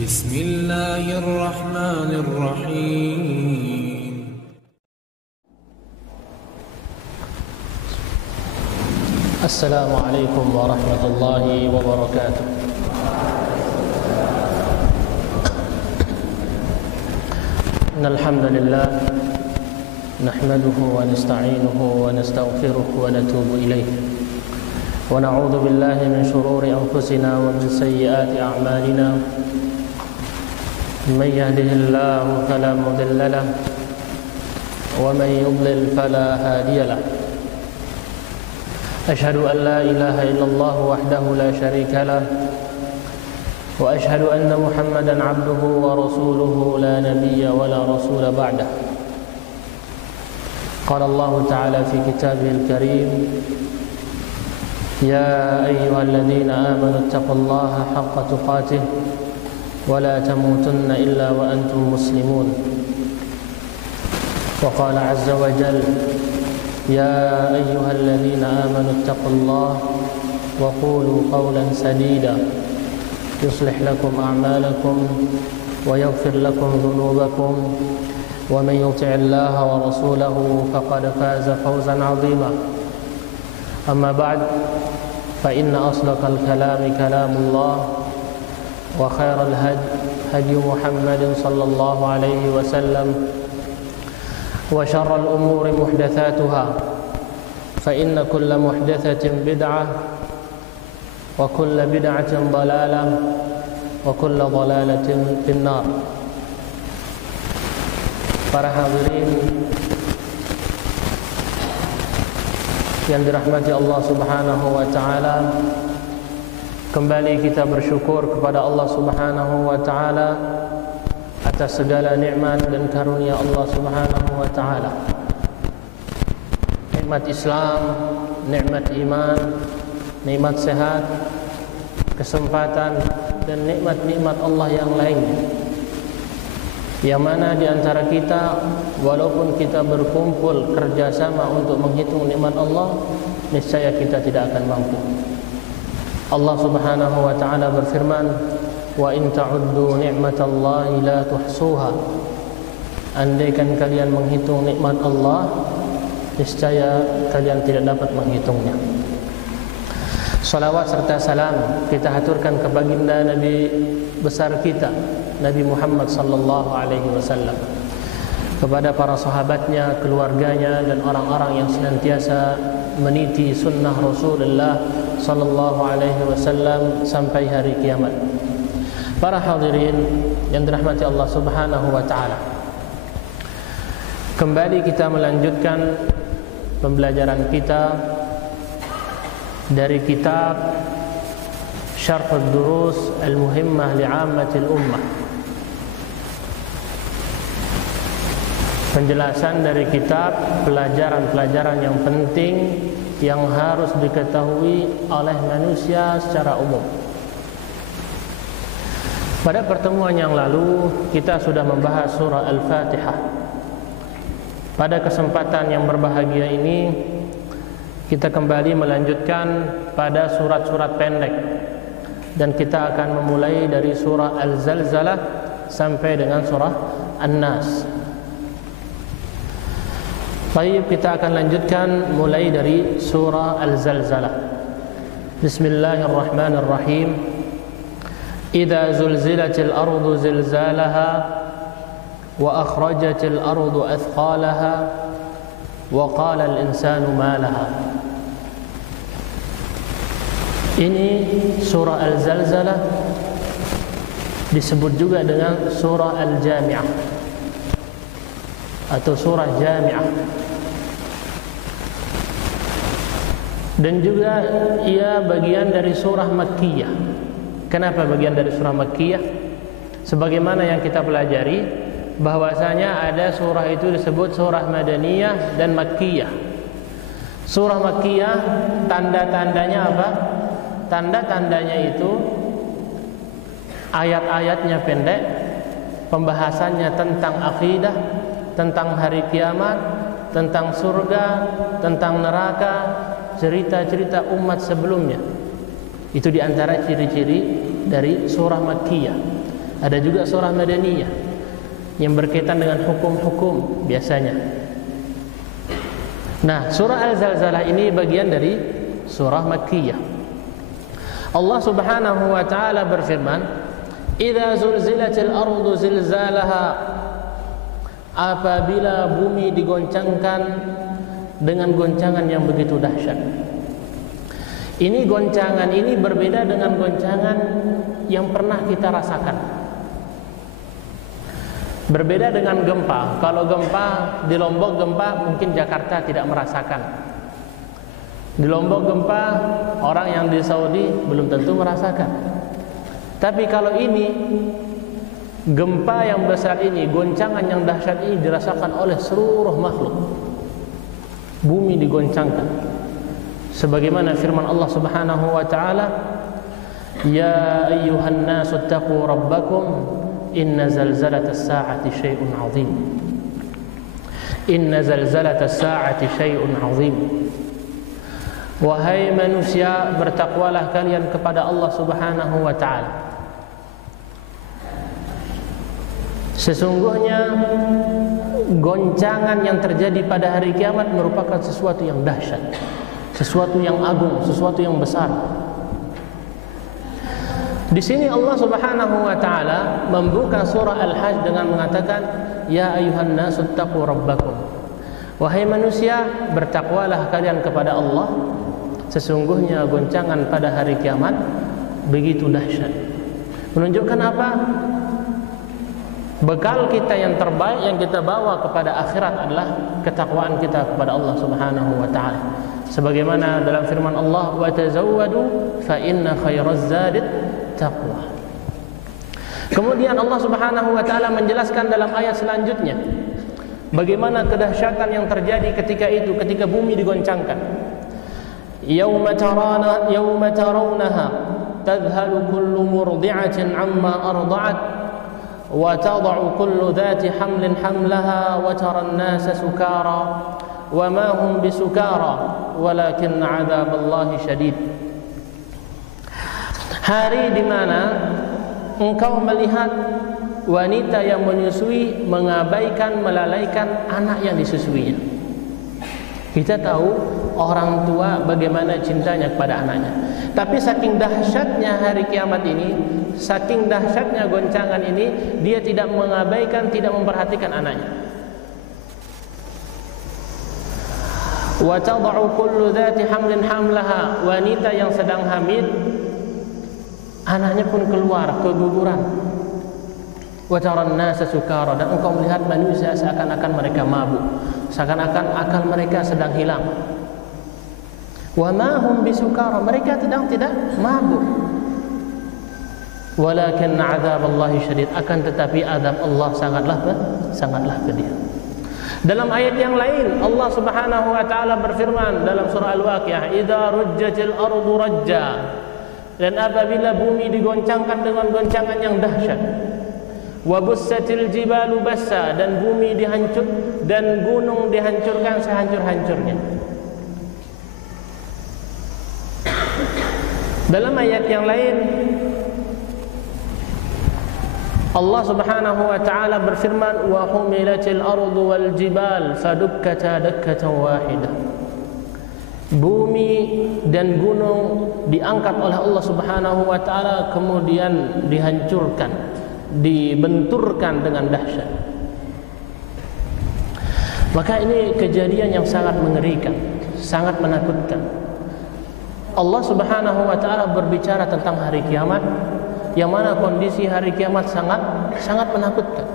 بسم الله الرحمن الرحيم. السلام عليكم ورحمة الله وبركاته. إن الحمد لله نحمده ونستعينه ونستغفره ونتوب إليه ونعوذ بالله من شرور أنفسنا ومن سيئات أعمالنا. من يهده الله فلا مضل له ومن يضلل فلا هادي له. أشهد أن لا إله إلا الله وحده لا شريك له وأشهد أن محمدا عبده ورسوله لا نبي ولا رسول بعده. قال الله تعالى في كتابه الكريم: يا أيها الذين آمنوا اتقوا الله حق تقاته ولا تموتن إلا وأنتم مسلمون. وقال عز وجل: يا أيها الذين آمنوا اتقوا الله وقولوا قولا سديدا يصلح لكم أعمالكم ويغفر لكم ذنوبكم ومن يطع الله ورسوله فقد فاز فوزا عظيما. أما بعد، فإن أصدق الكلام كلام الله وخير الهدي هدي محمد صلى الله عليه وسلم وشر الأمور محدثاتها فإن كل محدثة بدعة وكل بدعة ضلالة وكل ضلالة في النار. Para hadirin yang dirahmati Allah Subhanahu wa taala, kembali kita bersyukur kepada Allah Subhanahu wa taala atas segala nikmat dan karunia Allah Subhanahu wa taala. Nikmat Islam, nikmat iman, nikmat sehat, kesempatan dan nikmat-nikmat Allah yang lainnya. Yang mana di antara kita, walaupun kita berkumpul kerjasama untuk menghitung nikmat Allah, niscaya kita tidak akan mampu. Allah Subhanahu wa taala berfirman: wa in ta'uddu ni'matallahi la tuhsuha. Andaikan kalian menghitung nikmat Allah, niscaya kalian tidak dapat menghitungnya. Salawat serta salam kita haturkan kepada baginda Nabi besar kita, Nabi Muhammad sallallahu alaihi wasallam, kepada para sahabatnya, keluarganya dan orang-orang yang senantiasa meniti sunnah Rasulullah sallallahu alaihi wasallam sampai hari kiamat. Para hadirin yang dirahmati Allah Subhanahu wa taala, kembali kita melanjutkan pembelajaran kita dari kitab Syarh ad-Durus al-Muhimmah li'ammatil ummah. Penjelasan dari kitab pelajaran-pelajaran yang penting yang harus diketahui oleh manusia secara umum. Pada pertemuan yang lalu kita sudah membahas surah Al-Fatihah. Pada kesempatan yang berbahagia ini kita kembali melanjutkan pada surat-surat pendek, dan kita akan memulai dari surah Al-Zalzalah sampai dengan surah An-Nas. Baik, kita akan lanjutkan mulai dari surah Al-Zalzalah. Bismillahirrahmanirrahim. Idza zulzilatil ardu zilzalaha wa akhrajatil ardu athqalaha wa qala al-insanu ma laha. Ini surah Al-Zalzalah disebut juga dengan surah Al-Jami'ah atau surah Jami'ah, dan juga ia bagian dari surah Makkiyah. Kenapa bagian dari surah Makkiyah? Sebagaimana yang kita pelajari, bahwasanya ada surah itu disebut surah Madaniyah dan Makkiyah. Surah Makkiyah tanda-tandanya apa? Tanda-tandanya itu ayat-ayatnya pendek, pembahasannya tentang akidah, tentang hari kiamat, tentang surga, tentang neraka, cerita-cerita umat sebelumnya. Itu diantara ciri-ciri dari surah Makkiyah. Ada juga surah Madaniyah yang berkaitan dengan hukum-hukum biasanya. Nah, surah Al-Zalzalah ini bagian dari surah Makkiyah. Allah Subhanahu wa taala berfirman, "Idza zulzilatil ardu zilzalaha." Apabila bumi digoncangkan dengan goncangan yang begitu dahsyat. Ini goncangan ini berbeda dengan goncangan yang pernah kita rasakan. Berbeda dengan gempa. Kalau gempa di Lombok, gempa mungkin Jakarta tidak merasakan. Di Lombok gempa, orang yang di Saudi belum tentu merasakan. Tapi kalau ini gempa yang besar ini, goncangan yang dahsyat ini dirasakan oleh seluruh makhluk. Bumi digoncangkan. Sebagaimana firman Allah Subhanahu wa taala, "Ya ayyuhan nasu taqu rabbakum inna zalzalatas sa'ati syai'un 'azim." Inna zalzalatas sa'ati syai'un 'azim. Wahai manusia, bertakwalah kalian kepada Allah Subhanahu wa taala. Sesungguhnya goncangan yang terjadi pada hari kiamat merupakan sesuatu yang dahsyat, sesuatu yang agung, sesuatu yang besar. Di sini Allah Subhanahu wa taala membuka surah Al-Hajj dengan mengatakan, "Ya ayuhan nasu taqu rabbakum." Wahai manusia, bertakwalah kalian kepada Allah. Sesungguhnya goncangan pada hari kiamat begitu dahsyat. Menunjukkan apa? Bekal kita yang terbaik yang kita bawa kepada akhirat adalah ketakwaan kita kepada Allah Subhanahu wa taala. Sebagaimana dalam firman Allah, "Wa tazawwadu fa inna khairaz zadi taqwa." Kemudian Allah Subhanahu wa taala menjelaskan dalam ayat selanjutnya bagaimana kedahsyatan yang terjadi ketika itu, ketika bumi digoncangkan. Yauma tarawnaha tadhhalu kullu murdi'atin 'amma arda'at wa tad'u kullu dhati hamlin hamlaha wa tara an-nasa sukara wa ma hum bisukara walakinna 'adzaballahi syadid. Hari di mana engkau melihat wanita yang menyusui mengabaikan, melalaikan anak yang disusuinya. Kita tahu orang tua bagaimana cintanya kepada anaknya. Tapi saking dahsyatnya hari kiamat ini, saking dahsyatnya goncangan ini, dia tidak mengabaikan, tidak memperhatikan anaknya. Wa tad'u kullu dhati hamlin hamlaha, wanita yang sedang hamil anaknya pun keluar keguguran. Wa taran nasa sukara, dan engkau melihat manusia seakan-akan mereka mabuk, seakan-akan akal mereka sedang hilang. Wa ma hum bisukara, mereka tidak mabuk. Walakin 'adzaballahi syadid, akan tetapi azab Allah sangatlah pedih. Dalam ayat yang lain Allah Subhanahu wa taala berfirman dalam surah Al-Waqiah, "Idza rujjatil ardu rajja." Dan apabila bumi digoncangkan dengan goncangan yang dahsyat, wa bussatil jibalu bassa, dan bumi dihancur dan gunung dihancurkan sehancur-hancurnya. Dalam ayat yang lain Allah Subhanahu wa taala berfirman, wa humilatil ardu wal jibal fadukkata dakkatan wahidah. Bumi dan gunung diangkat oleh Allah Subhanahu wa taala kemudian dihancurkan, dibenturkan dengan dahsyat. Maka ini kejadian yang sangat mengerikan, sangat menakutkan. Allah Subhanahu wa taala berbicara tentang hari kiamat, yang mana kondisi hari kiamat sangat menakutkan.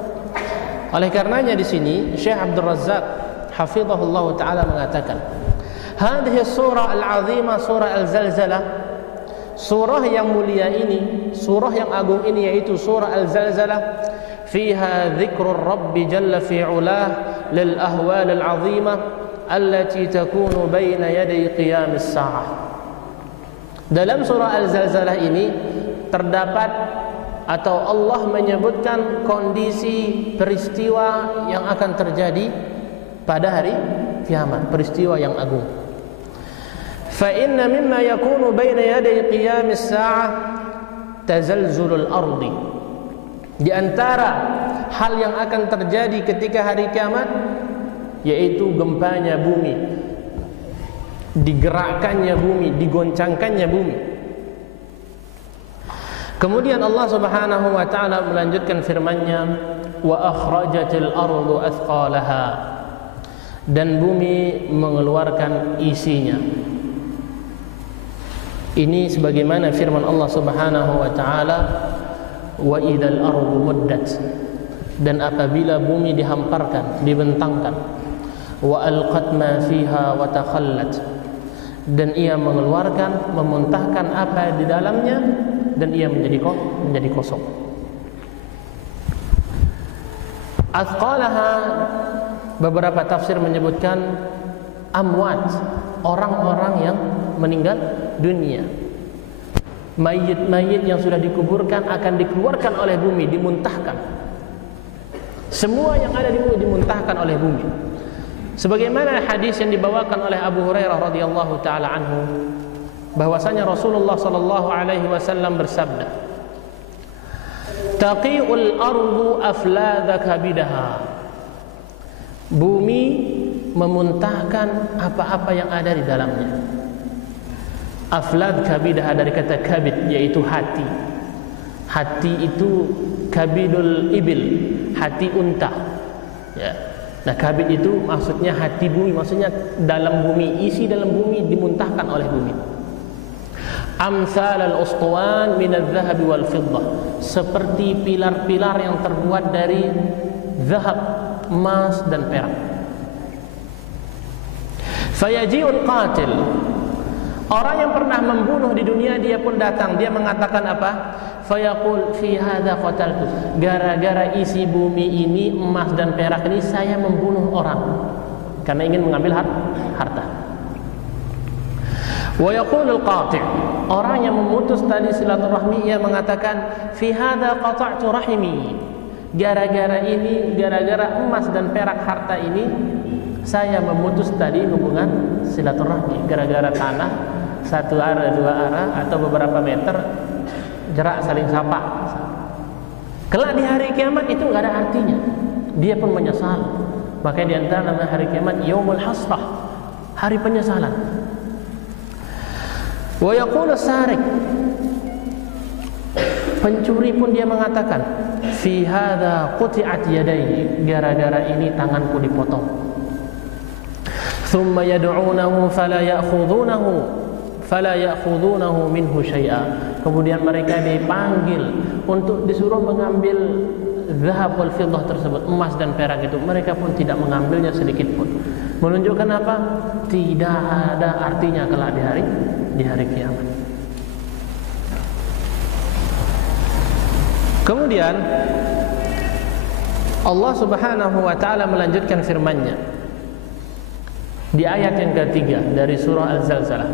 Oleh karenanya di sini Syekh Abdul Razzaq hafizahullah taala mengatakan, hadhihi surah al-azimah, surah al-zalzalah, surah yang mulia ini, surah yang agung ini, yaitu surah al-zalzalah, fiha dzikrur rabbi jalla fi'ulah lil ahwal al-azimah allati takunu baina yaday qiyamis sa'ah. Dalam surah al-zalzalah ini terdapat atau Allah menyebutkan kondisi peristiwa yang akan terjadi pada hari kiamat, peristiwa yang agung. Fa inna mimma yakunu baina yaday qiyamis sa'ah tazalzulul ardi. Di antara hal yang akan terjadi ketika hari kiamat yaitu gempanya bumi, digerakkannya bumi, digoncangkannya bumi. Kemudian Allah Subhanahu wa taala melanjutkan firman-Nya, wa akhrajatil ardu athqalaha, dan bumi mengeluarkan isinya. Ini sebagaimana firman Allah Subhanahu wa taala, wa idzal ardu muddat, dan apabila bumi dihamparkan, dibentangkan, wa alqat ma fiha wa takhallat, dan ia mengeluarkan, memuntahkan apa di dalamnya, dan ia menjadi kosong. Athqalaha, beberapa tafsir menyebutkan amwat, orang-orang yang meninggal dunia. Mayit-mayit yang sudah dikuburkan akan dikeluarkan oleh bumi, dimuntahkan. Semua yang ada di bumi dimuntahkan oleh bumi. Sebagaimana hadis yang dibawakan oleh Abu Hurairah radhiyallahu taala anhu, bahwasanya Rasulullah sallallahu alaihi wasallam bersabda, taqi'ul ardu afladha kabidaha, bumi memuntahkan apa-apa yang ada di dalamnya. Aflad kabidaha dari kata kabid, yaitu hati. Hati itu kabidul ibil, hati unta, ya. Nah, kabid itu maksudnya hati bumi, maksudnya dalam bumi, isi dalam bumi dimuntahkan oleh bumi. Amsal al-ustawan min al-dhahab wal fiddah, seperti pilar-pilar yang terbuat dari zahab, emas dan perak. Fayaji'ul qatil, orang yang pernah membunuh di dunia dia pun datang, dia mengatakan apa? Fayaqul fi hadza qataltu, gara-gara isi bumi ini, emas dan perak ini, saya membunuh orang karena ingin mengambil harta. Wa yaqulul qati', orang yang memutus tali silaturahmi, ia mengatakan fi hadza qata'tu rahimi, gara-gara ini, gara-gara emas dan perak harta ini, saya memutus tali hubungan silaturahmi. Gara-gara tanah satu arah, dua arah, atau beberapa meter jarak saling sapa. Kelak di hari kiamat itu enggak ada artinya. Dia pun menyesal. Makanya di antara nama hari kiamat yaumul hasrah, hari penyesalan. Wa yaqulu sariq, pencuri pun dia mengatakan fi hadza quti'at yadayhi, gara-gara ini tanganku dipotong. Thumma yad'unahu fala ya'khudhunahu minhu syai'a, kemudian mereka dipanggil untuk disuruh mengambil zahab wal fiddah tersebut, emas dan perak itu, mereka pun tidak mengambilnya sedikit pun. Menunjukkan apa? Tidak ada artinya kelak di hari kiamat. Kemudian Allah Subhanahu wa taala melanjutkan firman-Nya di ayat yang ketiga dari surah Al-Zalzalah.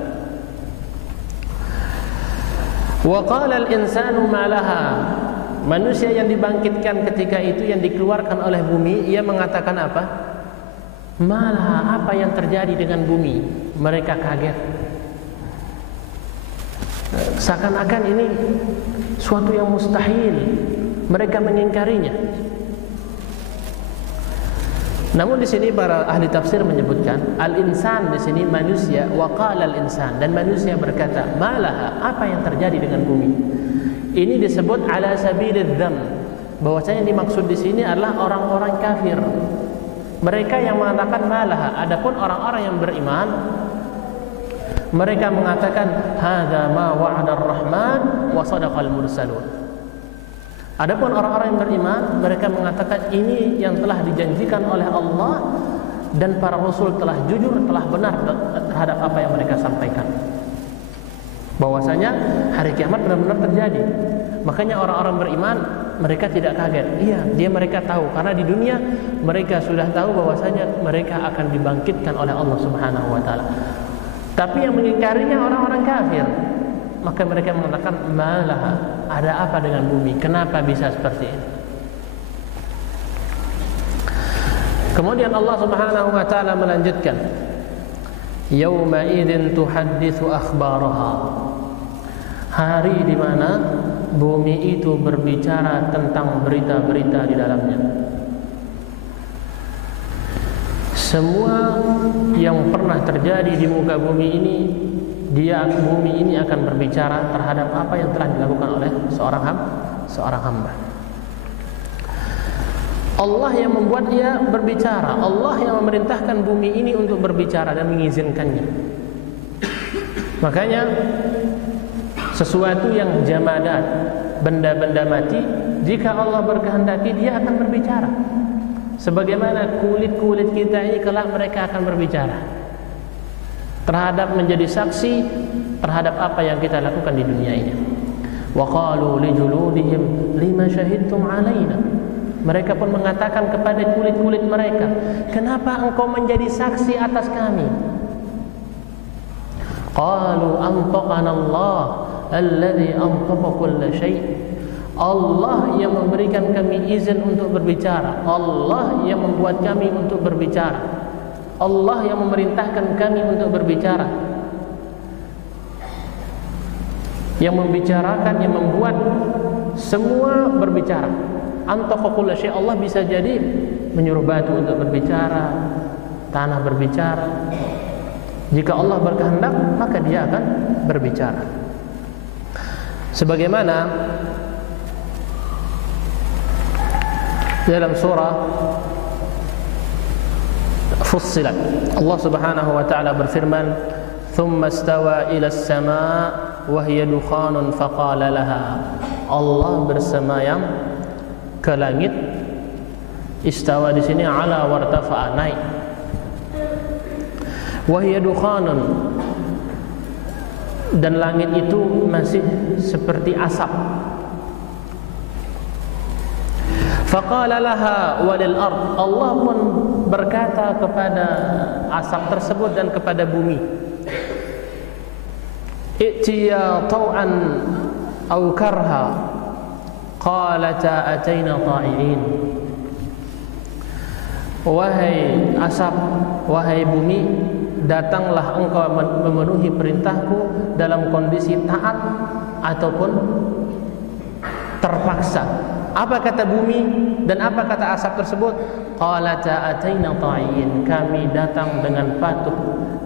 Wa qala al-insanu ma laha, manusia yang dibangkitkan ketika itu, yang dikeluarkan oleh bumi, ia mengatakan apa? Malaha, apa yang terjadi dengan bumi? Mereka kaget. Seakan-akan ini suatu yang mustahil, mereka mengingkarinya. Namun di sini para ahli tafsir menyebutkan al-insan di sini manusia, wa qala al-insan, dan manusia berkata, malaha, apa yang terjadi dengan bumi? Ini disebut ala sabilidz dzam, bahwasanya yang dimaksud di sini adalah orang-orang kafir. Mereka yang mengatakan malaha. Adapun orang-orang yang beriman, mereka mengatakan hadza ma wa'ada ar-rahman wa sadaqal mursalun. Adapun orang-orang yang beriman, mereka mengatakan ini yang telah dijanjikan oleh Allah dan para rasul telah jujur, telah benar terhadap apa yang mereka sampaikan. Bahwasanya hari kiamat benar-benar terjadi. Makanya orang-orang beriman, mereka tidak kaget. Iya, mereka tahu, karena di dunia mereka sudah tahu bahwasanya mereka akan dibangkitkan oleh Allah Subhanahu wa taala. Tapi yang mengingkarinya orang-orang kafir. Maka mereka mengatakan malah, ada apa dengan bumi? Kenapa bisa seperti ini? Kemudian Allah Subhanahu wa taala melanjutkan, yauma idzin tuhadditsu akhbaraha, hari di mana bumi itu berbicara tentang berita-berita di dalamnya. Semua yang pernah terjadi di muka bumi ini, bumi ini akan berbicara terhadap apa yang telah dilakukan oleh seorang hamba. Allah yang membuat dia berbicara, Allah yang memerintahkan bumi ini untuk berbicara dan mengizinkannya. Makanya sesuatu yang jamadat, benda-benda mati, jika Allah berkehendaki dia akan berbicara. Sebagaimana kulit-kulit kita ini kelak mereka akan berbicara terhadap menjadi saksi terhadap apa yang kita lakukan di dunia ini. Wa qalu li juludihim lima syahidtum alaina. Mereka pun mengatakan kepada kulit-kulit mereka, kenapa engkau menjadi saksi atas kami? Qalu antaqana Allah alladhi antaqa kulla syai'. Allah yang memberikan kami izin untuk berbicara, Allah yang membuat kami untuk berbicara, Allah yang memerintahkan kami untuk berbicara, yang membicarakan, yang membuat semua berbicara. Antaqa kulla syai'. Allah bisa jadi menyuruh batu untuk berbicara, tanah berbicara. Jika Allah berkehendak, maka dia akan berbicara. Sebagaimana dalam surah Fussilat, Allah Subhanahu wa taala berfirman, "Tsumma istawa ila as-sama' wa hiya dukhanun faqala laha." Allah bersemayam ke langit. Istawa di sini ala wartafa'a, naik. Wa hiya dukhanun, dan langit itu masih seperti asap. Faqala laha walil ard, Allah pun berkata kepada asap tersebut dan kepada bumi, i'tiya taw'an aw karha, qalata ataina ta'in. Wahai asap, wahai bumi, datanglah engkau memenuhi perintahku dalam kondisi taat ataupun terpaksa. Apa kata bumi dan apa kata asap tersebut? Qalata ataina ta'in, kami datang dengan patuh,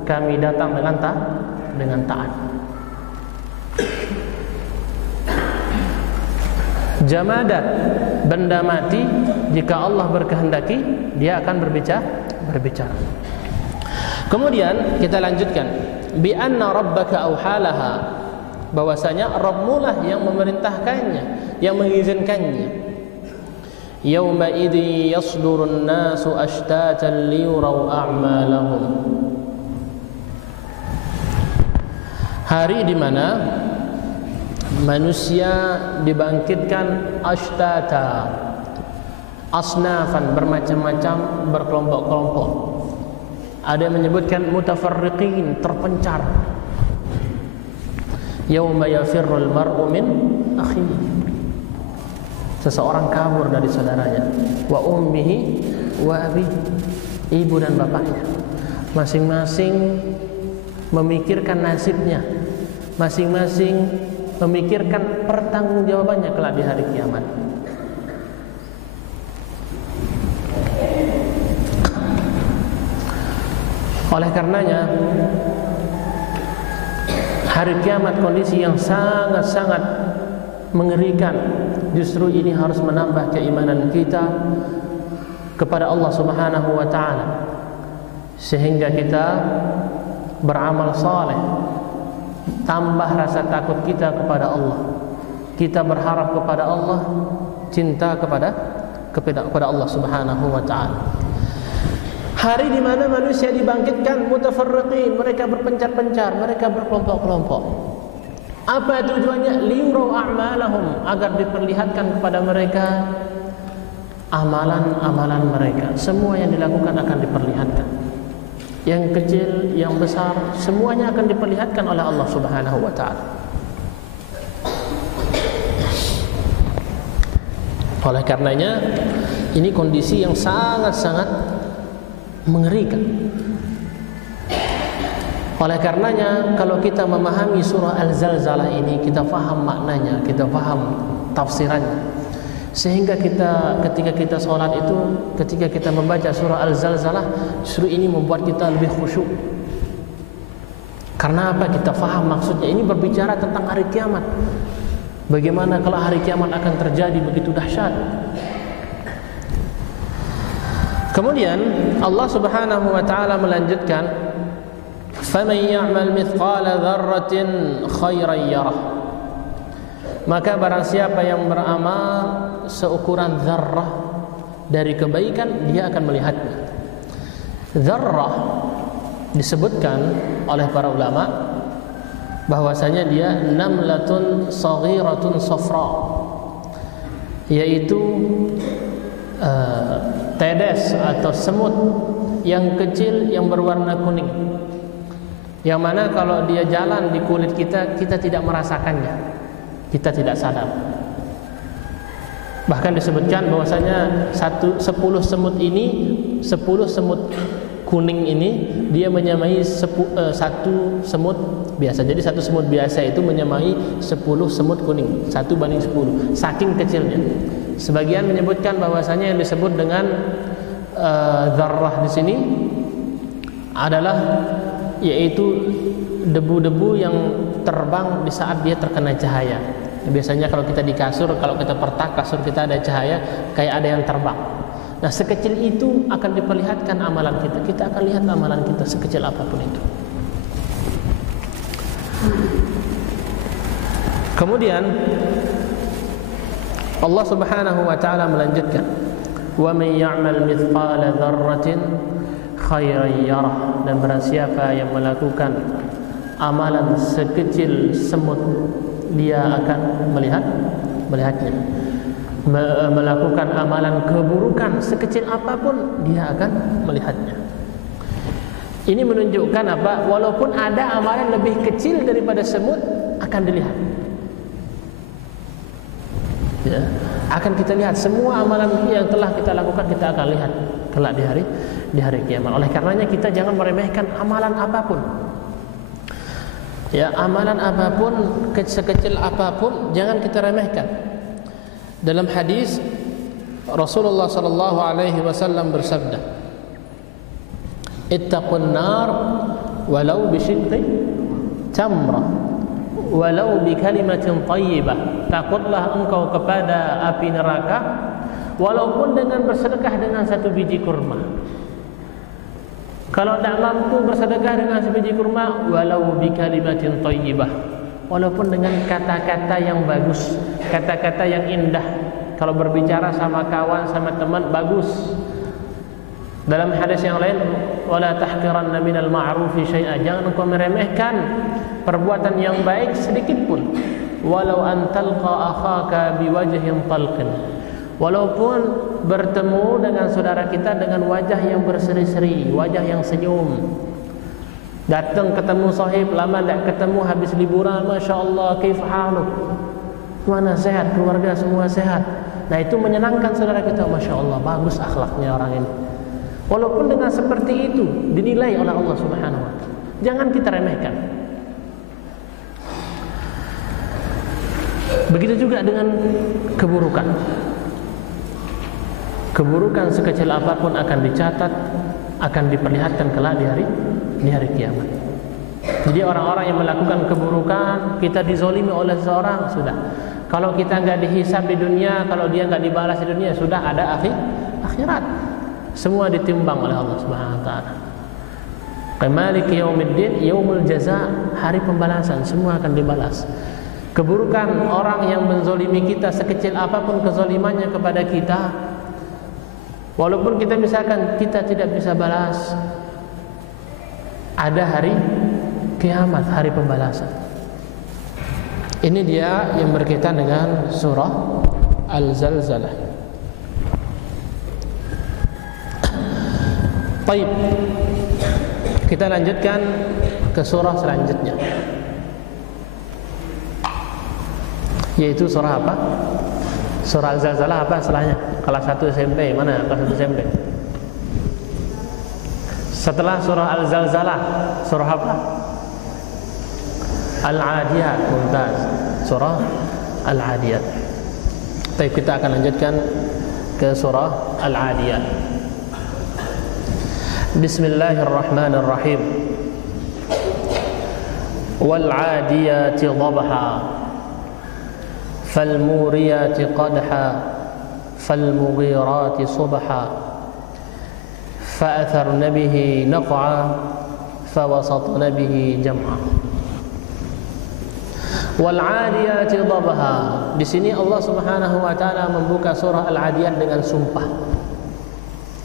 kami datang dengan taat. Jamadat, benda mati, jika Allah berkehendaki dia akan berbicara. Kemudian kita lanjutkan, bi anna rabbaka auhalaha, bahwasanya Rabbmu lah yang memerintahkannya, yang mengizinkannya. Yauma idzi yasdurun nasu ashtatan liyuraw a'malahum. Hari di mana manusia dibangkitkan ashtata, asnafan, bermacam-macam, berkelompok-kelompok. Ada yang menyebutkan mutafarriqin, terpencar. Yauma yafirrul mar'u min akhihi, seseorang kabur dari saudaranya. Wa ummihi wa abihi, ibu dan bapaknya. Masing-masing memikirkan nasibnya, masing-masing memikirkan pertanggungjawabannya kelak di hari kiamat. Oleh karenanya hari kiamat kondisi yang sangat-sangat mengerikan. Justru ini harus menambah keimanan kita kepada Allah Subhanahu wa taala, sehingga kita beramal saleh, tambah rasa takut kita kepada Allah. Kita berharap kepada Allah, cinta kepada Allah Subhanahu wa taala. Hari di mana manusia dibangkitkan mutafarriqin, mereka berpencar-pencar, mereka berkelompok-kelompok. Apa tujuannya? Liyuraw a'malahum, agar diperlihatkan kepada mereka amalan-amalan mereka. Semua yang dilakukan akan diperlihatkan. Yang kecil, yang besar, semuanya akan diperlihatkan oleh Allah Subhanahu wa taala. Oleh karenanya ini kondisi yang sangat-sangat mengerikan. Oleh karenanya kalau kita memahami surah Al-Zalzalah ini, kita faham maknanya, kita faham tafsirannya, sehingga kita ketika kita sholat itu, ketika kita membaca surah Al-Zalzalah, justru ini membuat kita lebih khusyuk. Karena apa? Kita faham maksudnya. Ini berbicara tentang hari kiamat. Bagaimana kalau hari kiamat akan terjadi begitu dahsyat. Kemudian Allah Subhanahu wa taala melanjutkan, فَمَنْ يَعْمَلْ مِثْقَالَ ذَرَّةٍ خَيْرًا يَرَهُ. Maka barang siapa yang beramal seukuran zarrah dari kebaikan, dia akan melihatnya. Zarrah disebutkan oleh para ulama bahwasanya dia namlatun saghiratun safra, yaitu tedes atau semut yang kecil yang berwarna kuning, yang mana kalau dia jalan di kulit kita, kita tidak merasakannya, kita tidak sadar. Bahkan disebutkan bahwasanya 10 semut ini, 10 semut kuning ini, dia menyamai satu semut biasa. Jadi satu semut biasa itu menyamai 10 semut kuning, 1:10, saking kecilnya. Sebagian menyebutkan bahwasanya yang disebut dengan zarrah di sini adalah yaitu debu-debu yang terbang di saat dia terkena cahaya. Biasanya kalau kita di kasur, kalau kita pertak kasur kita ada cahaya, kayak ada yang terbang. Nah, sekecil itu akan diperlihatkan amalan kita. Kita akan lihat amalan kita sekecil apapun itu. Kemudian Allah Subhanahu wa taala melanjutkan, "Wa may ya'mal mithqala dzarratin khairan yarah." Dan barang siapa yang melakukan amalan sekecil semut, dia akan melihatnya. Melakukan amalan keburukan sekecil apapun, dia akan melihatnya. Ini menunjukkan apa? Walaupun ada amalan lebih kecil daripada semut, akan dilihat. Ya, akan kita lihat semua amalan yang telah kita lakukan, kita akan lihat kelak di hari kiamat. Oleh karenanya kita jangan meremehkan amalan apapun. Ya, amalan apapun, sekecil apapun, jangan kita remehkan. Dalam hadis Rasulullah sallallahu alaihi wasallam bersabda, "Ittaqun nar walau bishiqqi tamrah, walau bikalimatin thayyibah." Takutlah engkau kepada api neraka walaupun dengan bersedekah dengan satu biji kurma. Kalau tidak mampu bersedekah dengan sebiji kurma, walau bikalimatin thayyibah, walaupun dengan kata-kata yang bagus, kata-kata yang indah. Kalau berbicara sama kawan, sama teman, bagus. Dalam hadis yang lain, wala tahqiranna minal ma'rufi syai'a, jangan engkau meremehkan perbuatan yang baik sedikit pun. Walau an talqa akhaka biwajhin talqin, walaupun bertemu dengan saudara kita dengan wajah yang berseri-seri, wajah yang senyum. Datang ketemu sahib, lama tak ketemu, habis liburan, Masya Allah, kaif haluk, mana sehat, keluarga semua sehat. Nah, itu menyenangkan saudara kita, Masya Allah, bagus akhlaknya orang ini. Walaupun dengan seperti itu dinilai oleh Allah Subhanahu wa ta'ala, jangan kita remehkan. Begitu juga dengan keburukan. Keburukan sekecil apapun akan dicatat, akan diperlihatkan kelak di hari kiamat. Jadi orang-orang yang melakukan keburukan, kita dizolimi oleh seorang, sudah. Kalau kita enggak dihisab di dunia, kalau dia enggak dibalas di dunia, sudah ada akhirat. Semua ditimbang oleh Allah Subhanahu wa taala. Maliki yaumiddin, yaumul jaza, hari pembalasan, semua akan dibalas. Keburukan orang yang menzolimi kita, sekecil apapun kezolimannya kepada kita, walaupun kita misalkan kita tidak bisa balas, ada hari kiamat, hari pembalasan. Ini dia yang berkaitan dengan surah Al-Zalzalah. Baik, kita lanjutkan ke surah selanjutnya, yaitu surah apa? Surah Al-Zalzalah apa setelahnya? Kelas 1 SMP, mana kelas 1 SMP? Setelah surah Al-Zalzalah, surah apa? Al-Adiyat, mumtaz. Surah Al-Adiyat. Baik, kita akan lanjutkan ke surah Al-Adiyat. Bismillahirrahmanirrahim. Wal-'adiyati dhabha fal-muriyati qadha fal-mughirati subha fa'atharna bihi naq'a fawasatna bihi jam'a. Wal-'adiyati dhabha. Di sini Allah Subhanahu wa taala membuka surah Al-'Adiyat dengan sumpah.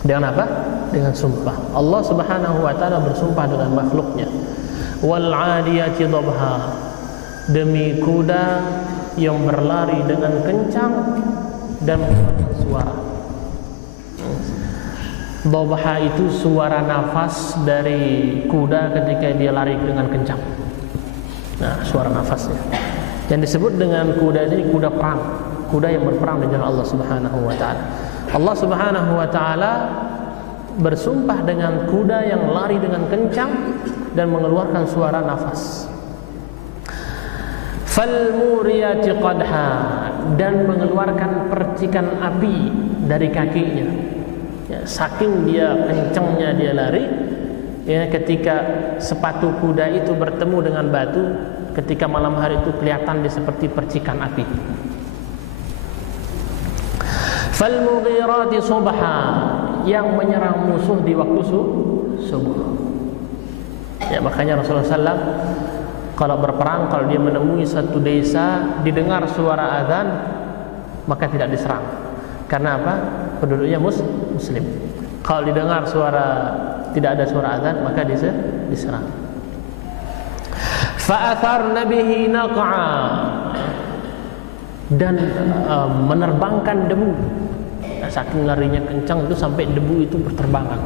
Dengan apa? Dengan sumpah. Allah Subhanahu wa taala bersumpah dengan makhluknya. Wal-'adiyati dhabha. Demi kuda yang berlari dengan kencang dan mengeluarkan suara. Dhabha itu suara nafas dari kuda ketika dia lari dengan kencang. Nah, suara nafasnya. Yang disebut dengan kuda ini kuda perang, kuda yang berperang di jalan Allah Subhanahu wa taala. Allah Subhanahu wa taala bersumpah dengan kuda yang lari dengan kencang dan mengeluarkan suara nafas. Fal-muriyati qadha, dan mengeluarkan percikan api dari kakinya. Ya, saking dia kencangnya dia lari, ya, ketika sepatu kuda itu bertemu dengan batu, ketika malam hari itu kelihatan dia seperti percikan api. Fal-mughirati subha, yang menyerang musuh di waktu subuh. Ya, makanya Rasulullah SAW kalau berperang, kalau dia menemui satu desa, didengar suara azan, maka tidak diserang. Karena apa? Penduduknya muslim. Kalau didengar tidak ada suara azan, maka diserang. Fa'atharna bihi naq'a, dan menerbangkan debu. Saking larinya kencang itu sampai debu itu berterbangan.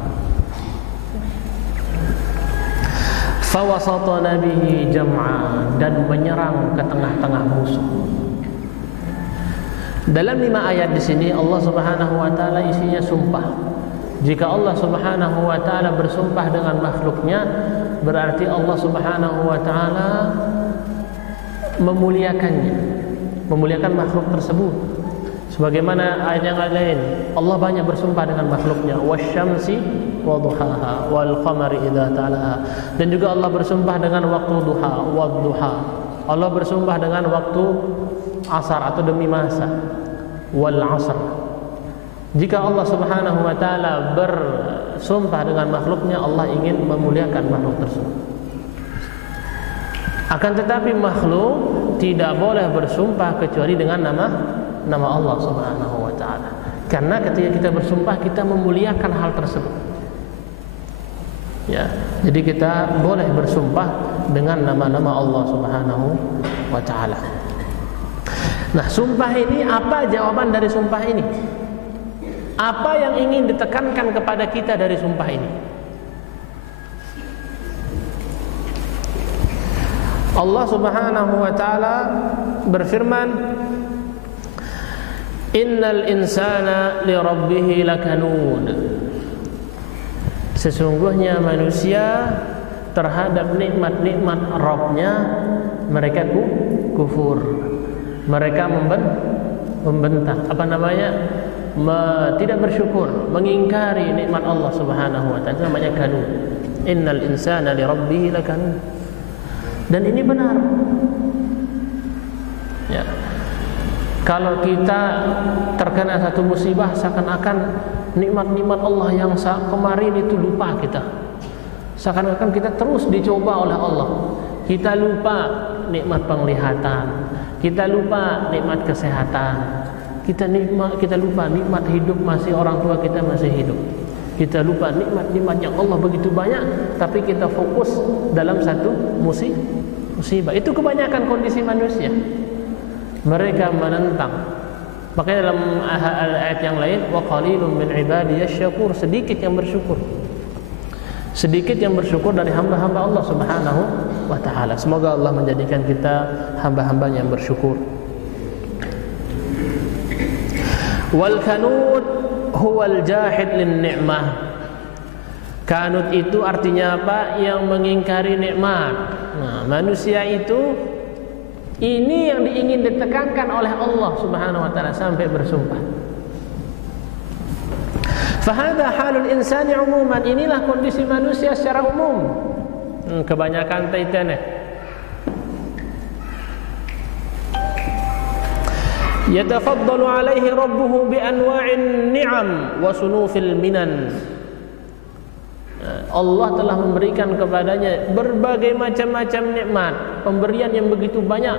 Fawasatna bihi jam'a, dan menyerang ke tengah-tengah musuh. Dalam 5 ayat di sini Allah Subhanahu wa taala isinya sumpah. Jika Allah Subhanahu wa taala bersumpah dengan makhluknya, berarti Allah Subhanahu wa taala memuliakannya, memuliakan makhluk tersebut. Sebagaimana ayat yang lain, Allah banyak bersumpah dengan makhluknya, wasyamsi wadduhaha wal qamari idza talaha. Dan juga Allah bersumpah dengan waktu duha, wadduha. Allah bersumpah dengan waktu asar atau demi masa, wal asr. Jika Allah Subhanahu wa taala bersumpah dengan makhluknya, Allah ingin memuliakan makhluk tersebut. Akan tetapi makhluk tidak boleh bersumpah kecuali dengan nama Allah Subhanahu wa taala. Karena ketika kita bersumpah, kita memuliakan hal tersebut. Ya, jadi kita boleh bersumpah dengan nama-nama Allah Subhanahu wa taala. Nah, sumpah ini, apa jawaban dari sumpah ini? Apa yang ingin ditekankan kepada kita dari sumpah ini? Allah Subhanahu wa taala berfirman, innal insana li rabbih lakanud. Sesungguhnya manusia terhadap nikmat-nikmat Rabbnya mereka kufur. Mereka membentak, tidak bersyukur, mengingkari nikmat Allah Subhanahu wa taala. Namanya kanud. Innal insana li rabbih lakanud. Dan ini benar. Ya. Kalau kita terkena satu musibah, seakan-akan nikmat-nikmat Allah yang kemarin itu lupa kita. Seakan-akan kita terus dicoba oleh Allah. Kita lupa nikmat penglihatan, kita lupa nikmat kesehatan, kita lupa nikmat hidup, masih orang tua kita masih hidup. Kita lupa nikmat-nikmat yang Allah begitu banyak, tapi kita fokus dalam satu musibah. Itu kebanyakan kondisi manusia. Mereka menentang. Makanya dalam ayat yang lain, wa qalilun min ibadiyasy syakur, sedikit yang bersyukur. Sedikit yang bersyukur dari hamba-hamba Allah Subhanahu wa taala. Semoga Allah menjadikan kita hamba-hamba yang bersyukur. Wal kanud huwal jahid lin ni'mah. Kanut itu artinya apa? Yang mengingkari nikmat. Nah, manusia itu ini yang ingin ditekankan oleh Allah Subhanahu wa taala sampai bersumpah. Fahada halul insani umuman, inilah kondisi manusia secara umum. Kebanyakan taitane. Yatafaddalu alaihi rabbuhu bi anwa'in ni'am wa sunufil minan. Allah telah memberikan kepadanya berbagai macam-macam nikmat, pemberian yang begitu banyak.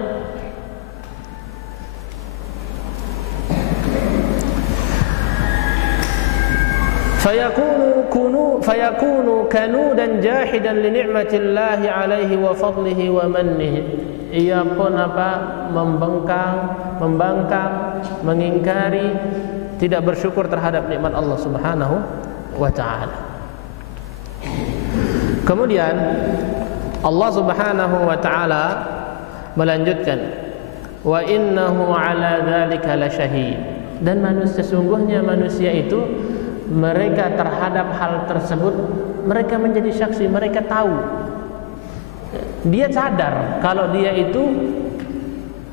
Fayakunu kanudan jahidan li ni'matillahi alaihi wa fadlihi wa mannihi. Ia pun membangkang, mengingkari, tidak bersyukur terhadap nikmat Allah Subhanahu wa taala. Kemudian Allah Subhanahu wa taala melanjutkan, wa innahu ala dzalika lasyahid. Dan sesungguhnya manusia itu mereka terhadap hal tersebut mereka menjadi saksi, mereka tahu. Dia sadar kalau dia itu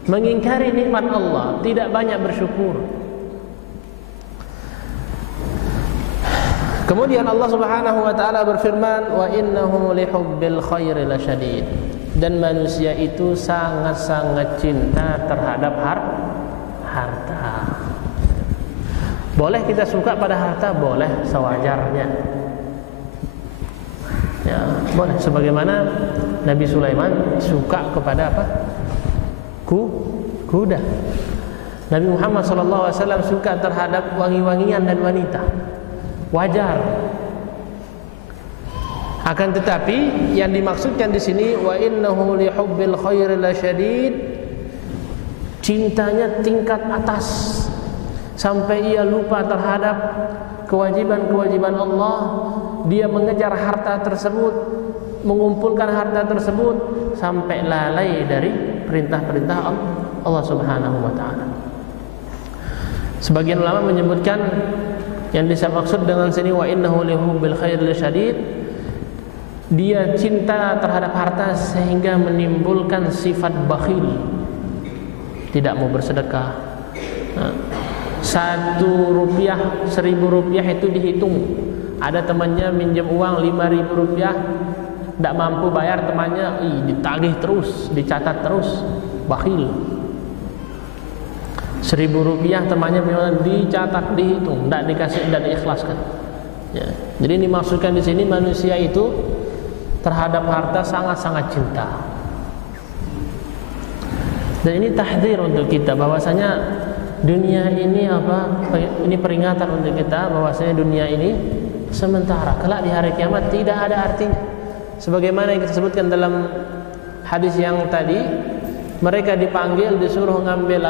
mengingkari nikmat Allah, tidak banyak bersyukur. Kemudian Allah Subhanahu wa taala berfirman, wa innahu lihubbil khairi lasyadid. Dan manusia itu sangat-sangat cinta terhadap harta. Boleh kita suka pada harta, boleh sewajarnya. Ya, boleh. Sebagaimana Nabi Sulaiman suka kepada apa? Kuda. Nabi Muhammad SAW suka terhadap wangi-wangian dan wanita. Wajar. Akan tetapi yang dimaksudkan di sini, wa innahu lihubbil khairi lasyadid, cintanya tingkat atas. Sampai ia lupa terhadap kewajiban-kewajiban Allah. Dia mengejar harta tersebut, mengumpulkan harta tersebut, sampai lalai dari perintah-perintah Allah Subhanahu wa taala. Sebagian ulama menyebutkan yang dimaksud dengan sini wa innahu lihubbil khairi lasyadid, dia cinta terhadap harta sehingga menimbulkan sifat bakhil, tidak mau bersedekah. Nah, 1 rupiah, 1.000 rupiah itu dihitung. Ada temannya minjem uang 5.000 rupiah, tidak mampu bayar, temannya ditagih terus, dicatat terus, bakhil. 1.000 rupiah temannya dicatat, dihitung, tidak dikasih, tidak diikhlaskan. Ya. Jadi dimaksudkan di sini manusia itu terhadap harta sangat-sangat cinta. Dan ini tahdzir untuk kita bahwasanya dunia ini ini peringatan untuk kita bahwasanya dunia ini sementara, kelak di hari kiamat tidak ada artinya. Sebagaimana yang kita sebutkan dalam hadis yang tadi, mereka dipanggil disuruh ngambil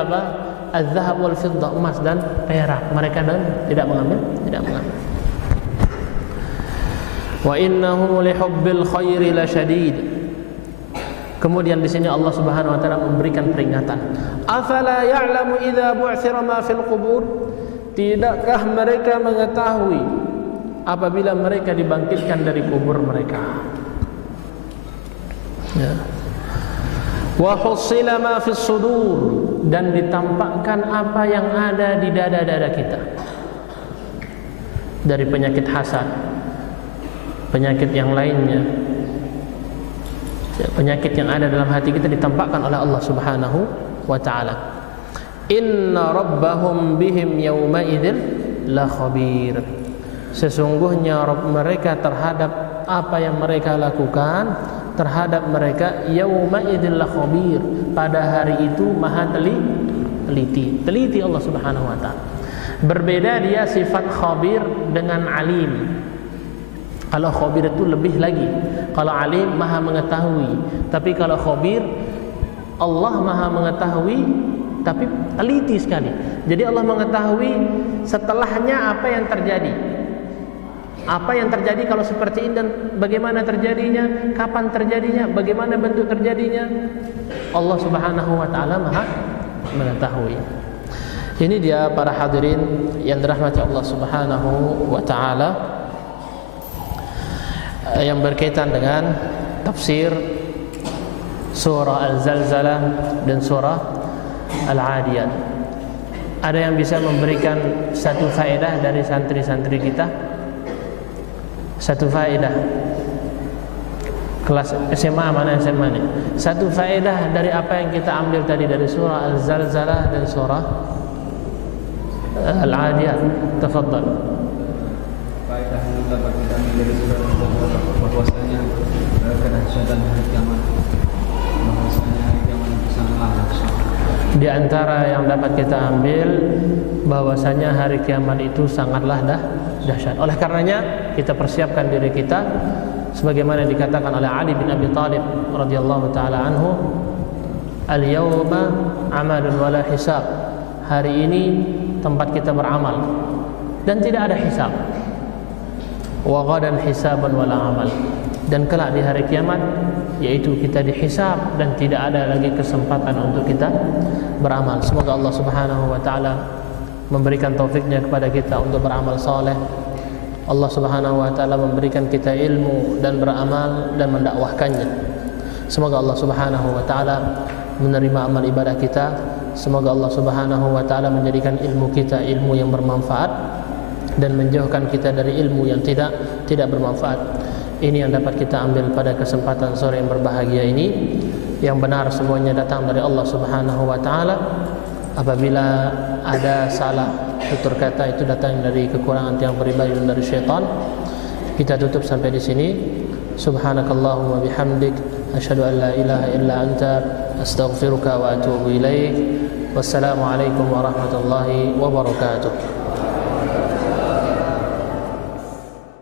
az-zahab wal fiddah, emas dan perak. Mereka dan tidak mengambil. Wa innahu lihubbil khairi lasyadid. Kemudian di sini Allah Subhanahu wa taala memberikan peringatan. Afala ya'lamu idza bu'thira ma fil qubur? Tidakkah mereka mengetahui apabila mereka dibangkitkan dari kubur mereka? Ya. Wa hussila ma fis sudur, dan ditampakkan apa yang ada di dada-dada kita. Dari penyakit hasad, penyakit yang lainnya, penyakit yang ada dalam hati kita ditampakkan oleh Allah Subhanahu wa taala. Inna rabbahum bihim yawma idzin la khabir. Sesungguhnya Rabb mereka terhadap apa yang mereka lakukan, terhadap mereka yawma idzin la khabir, pada hari itu maha teliti Allah Subhanahu wa taala. Berbeda dia sifat khabir dengan alim. Kalau khabir itu lebih lagi. Kalau alim maha mengetahui, tapi kalau khabir Allah maha mengetahui tapi teliti sekali. Jadi Allah mengetahui setelahnya apa yang terjadi. Apa yang terjadi kalau seperti ini dan bagaimana terjadinya, kapan terjadinya, bagaimana bentuk terjadinya. Allah Subhanahu wa taala maha mengetahui. Ini dia para hadirin yang dirahmati Allah Subhanahu wa taala. yang berkaitan dengan tafsir surah Al-Zalzalah dan surah Al-Adiyat. Ada yang bisa memberikan satu faedah dari santri-santri kita? Satu faedah. Kelas SMA mana SMA ni? Satu faedah dari apa yang kita ambil tadi dari surah Al-Zalzalah dan surah Al-Adiyat. Tafadhal. Faedah yang dapat kita ambil dari surah Al-Zalzalah bahwasanya kedahsyatan hari kiamat, bahwasanya hari kiamat itu sangatlah dahsyat. Di antara yang dapat kita ambil bahwasanya hari kiamat itu sangatlah dahsyat. Oleh karenanya kita persiapkan diri kita sebagaimana dikatakan oleh Ali bin Abi Thalib radhiyallahu taala anhu, al-yawma amalun wala hisab. Hari ini tempat kita beramal dan tidak ada hisab. Wa ghadan hisaban wala amal. Dan kelak di hari kiamat yaitu kita dihisab dan tidak ada lagi kesempatan untuk kita beramal. Semoga Allah Subhanahu wa taala memberikan taufiknya kepada kita untuk beramal saleh. Allah Subhanahu wa taala memberikan kita ilmu dan beramal dan mendakwahkannya. Semoga Allah Subhanahu wa taala menerima amal ibadah kita. Semoga Allah Subhanahu wa taala menjadikan ilmu kita ilmu yang bermanfaat dan menjauhkan kita dari ilmu yang tidak bermanfaat. Ini yang dapat kita ambil pada kesempatan sore yang berbahagia ini. Yang benar semuanya datang dari Allah Subhanahu wa taala. Apabila ada salah tutur kata itu datang dari kekurangan yang pribadi dan dari syaitan. Kita tutup sampai di sini. Subhanakallahumma bihamdik asyhadu an la ilaha illa anta astaghfiruka wa atubu ilaik. Wassalamu alaikum warahmatullahi wabarakatuh.